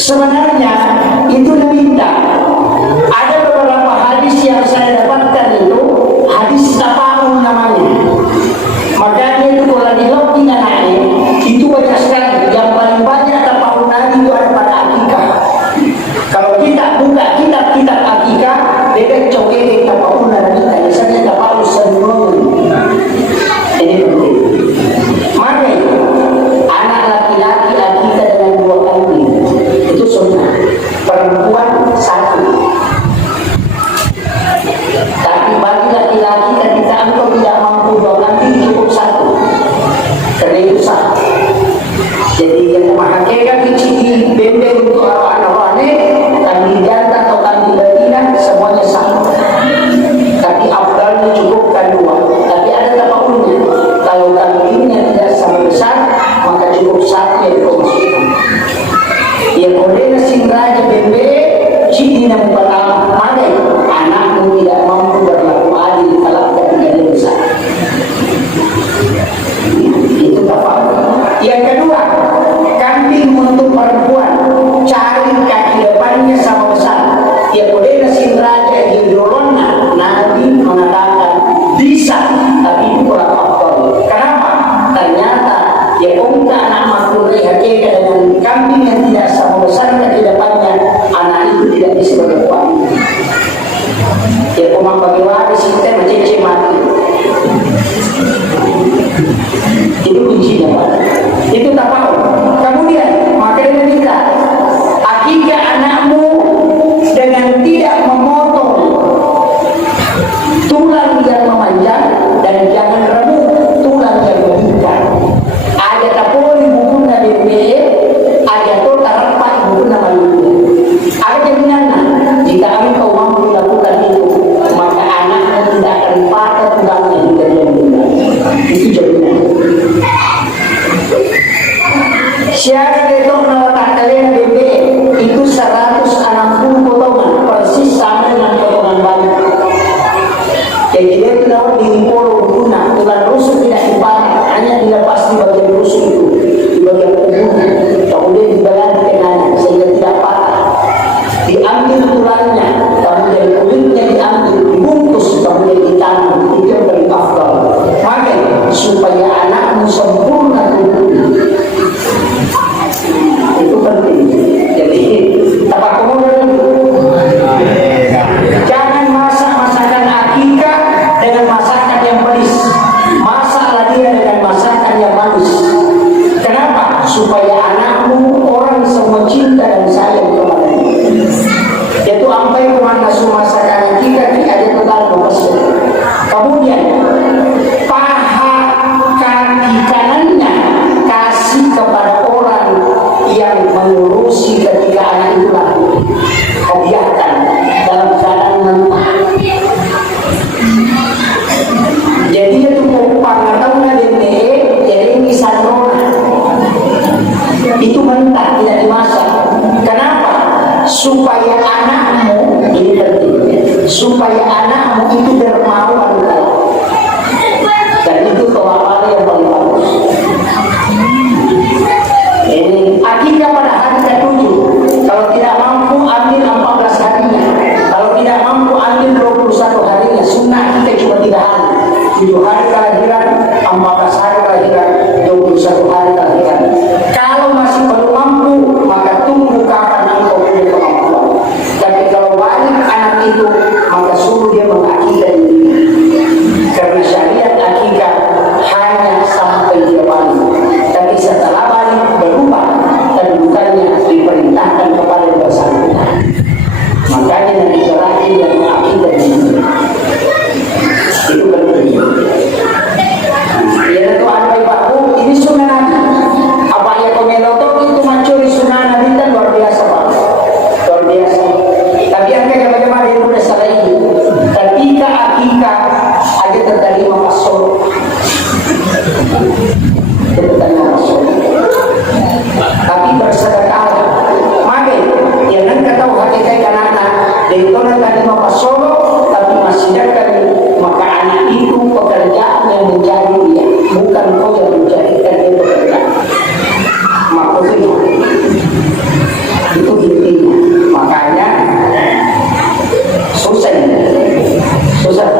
Sebenarnya itu diminta. Ada beberapa hadis yang saya dapatkan itu hadis tapaun namanya. Makanya itu kalau dilogin anaknya itu banyak sekali. Yang paling banyak tapaun Nabi itu ada pada akikah. Kalau kita buka kitab-kitab akikah, beda cokere tapaun Nabi. Misalnya tapaun senun. Ini penting. Maka anak laki-laki akikah dengan 2 kali itu sunnah. Perempuan 1. Tapi bagi laki-laki ketika engkau tidak mampu 2 kali cukup 1. Karena itu sah. Jadi yang memakai kecil bebek untuk anak-anak kambing jantan atau kambing betina semuanya sah. Tapi afdalnya cukupkan 2. Tapi ada tapakulnya. Kalau kambingnya tidak sama besar maka cukup 1 yang dikonsumsi. Yang boleh nasi raja bebek ciri yang pertama ada anakmu tidak mampu berlaku adil kalau ketika dia besar. Itu apa? Yang kedua, kambing untuk perempuan cari kaki depannya sama besar. Yang boleh nasi raja hidrolona Nabi mengatakan bisa, tapi itu kurang afdal. Kenapa? Ternyata ya unta anak makhluk hakikat dengan kambing yang tidak sama besar kaki depannya, anak itu tidak bisa berbuat. Ya kumang bagi waris kita mencece mati. Itu kuncinya Pak. Itu tak tahu. Kemudian makanya kita akikah anakmu dengan tidak memotong tulang yang memanjang dan jangan remuk tulang yang meningkat. Ada tapoli bukunya bebek, ada tu tarapat bukunya malu. Ada jaminannya jika engkau mampu lakukan itu, maka anakmu tidak akan patah tulangnya hingga dia meninggal. Itu jaminan. Syarat itu meletak kalian bebek itu 160 potongan persis sama dengan potongan banyak. Jadi dia tidak diimpor guna tulang rusuk tidak dipotong, hanya dilepas di bagian rusuk itu, di bagian kubur, kemudian dibelah di tengahnya sehingga tidak patah. Diambil tulangnya, kemudian kulitnya diambil, dibungkus, kemudian ditanam. Itu yang paling afdal. Maka supaya anakmu sempurna tubuhnya, itu penting. Jadi apa kemudian jangan masak masakan akikah dengan masakan yang pedas. Masaklah dia dengan masakan yang manis. Kenapa? Supaya anakmu orang semua cinta dan sayang kepadanya. Itu sampai kemana semua masakan kita ada total bebasnya. Kemudian paha kaki kanannya kasih kepada orang yang mengurusi ketika anak itu lahir. Kebiarkan dalam keadaan mentah. Jadi itu pengetahuan DNA, jadi ini sandona. Itu mentah, tidak dimasak. Kenapa? Supaya anakmu, ini penting, supaya anakmu itu dermawan. Dan itu kewalahan yang paling bagus. Ini akikah pada hari ke-7. Kalau tidak mampu ambil 14 harinya. Kalau tidak mampu ambil 21 harinya. Sunnah kita cuma 3 hari. 7 hari kelahiran, 14 hari kelahiran, 21 hari kelahiran. Kalau masih belum mampu, maka tunggu kapan engkau punya kemampuan. Tapi kalau balik anak itu, maka suruh dia mengakikah diri. Karena syariat akikah hanya sampai dia balik. Tapi setelah balik berubah dan bukannya diperintahkan kepada yang bersangkutan. Makanya yang terakhir yang mengakikah diri. Itu penting. Ya tentu ada ibadah ini sunnah Nabi. Susah.